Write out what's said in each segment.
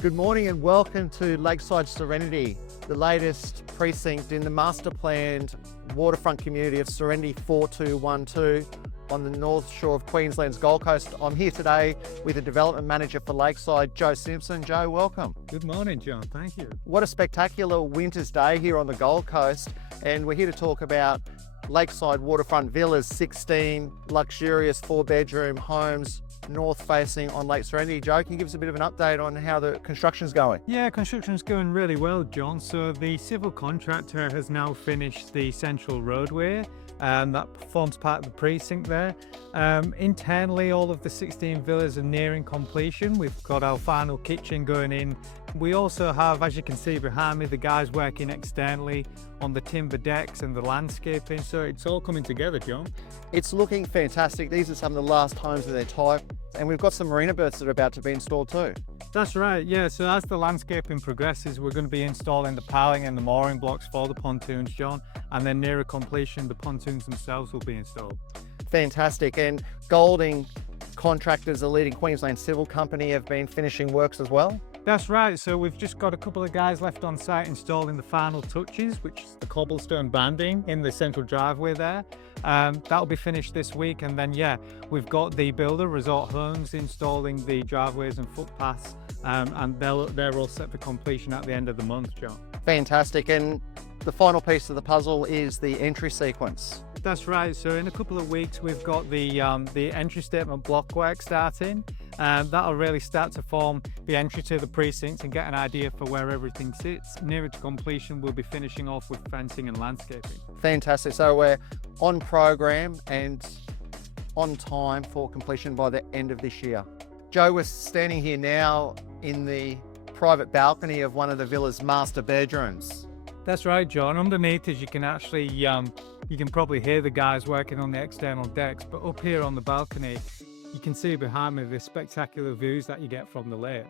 Good morning and welcome to Lakeside Serenity, the latest precinct in the master planned waterfront community of Serenity 4212 on the north shore of Queensland's Gold Coast. I'm here today with the development manager for Lakeside, Joe Simpson. Joe, welcome. Good morning, John. Thank you. What a spectacular winter's day here on the Gold Coast, and we're here to talk about Lakeside Waterfront Villas, 16 luxurious 4-bedroom homes north facing on Lake Serenity. Joe, can you give us a bit of an update on how the construction's going? Yeah, construction's going really well, John. So the civil contractor has now finished the central roadway that forms part of the precinct there. Internally, all of the 16 villas are nearing completion. We've got our final kitchen going in. We also have, as you can see behind me, the guys working externally on the timber decks and the landscaping. So it's all coming together, John. It's looking fantastic. These are some of the last homes of their type, and we've got some marina berths that are about to be installed too. That's right, yeah. So as the landscaping progresses, we're going to be installing the piling and the mooring blocks for the pontoons, John. And then nearer completion, the pontoons themselves will be installed. Fantastic. And Golding Contractors, a leading Queensland civil company, have been finishing works as well? That's right. So we've just got a couple of guys left on site installing the final touches, which is the cobblestone banding in the central driveway there. That'll be finished this week. And then, yeah, we've got the builder, Resort Homes, installing the driveways and footpaths. And they're all set for completion at the end of the month, John. Fantastic. And the final piece of the puzzle is the entry sequence. That's right. So in a couple of weeks, we've got the entry statement block work starting. That'll really start to form the entry to the precinct and get an idea for where everything sits. Nearer to completion, we'll be finishing off with fencing and landscaping. Fantastic. So we're on program and on time for completion by the end of this year. Joe, we're standing here now in the private balcony of one of the villa's master bedrooms. That's right, John. Underneath, as you can actually, you can probably hear the guys working on the external decks, but up here on the balcony, you can see behind me the spectacular views that you get from the lake.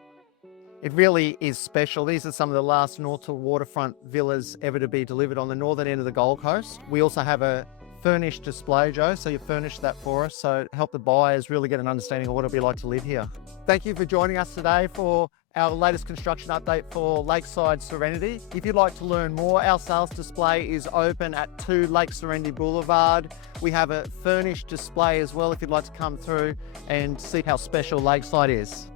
It really is special. These are some of the last north to waterfront villas ever to be delivered on the northern end of the Gold Coast. We also have a furnished display, Joe, so you furnished that for us, so help the buyers really get an understanding of what it'll be like to live here. Thank you for joining us today for our latest construction update for Lakeside Serenity. If you'd like to learn more, our sales display is open at 2 Lake Serenity Boulevard. We have a furnished display as well if you'd like to come through and see how special Lakeside is.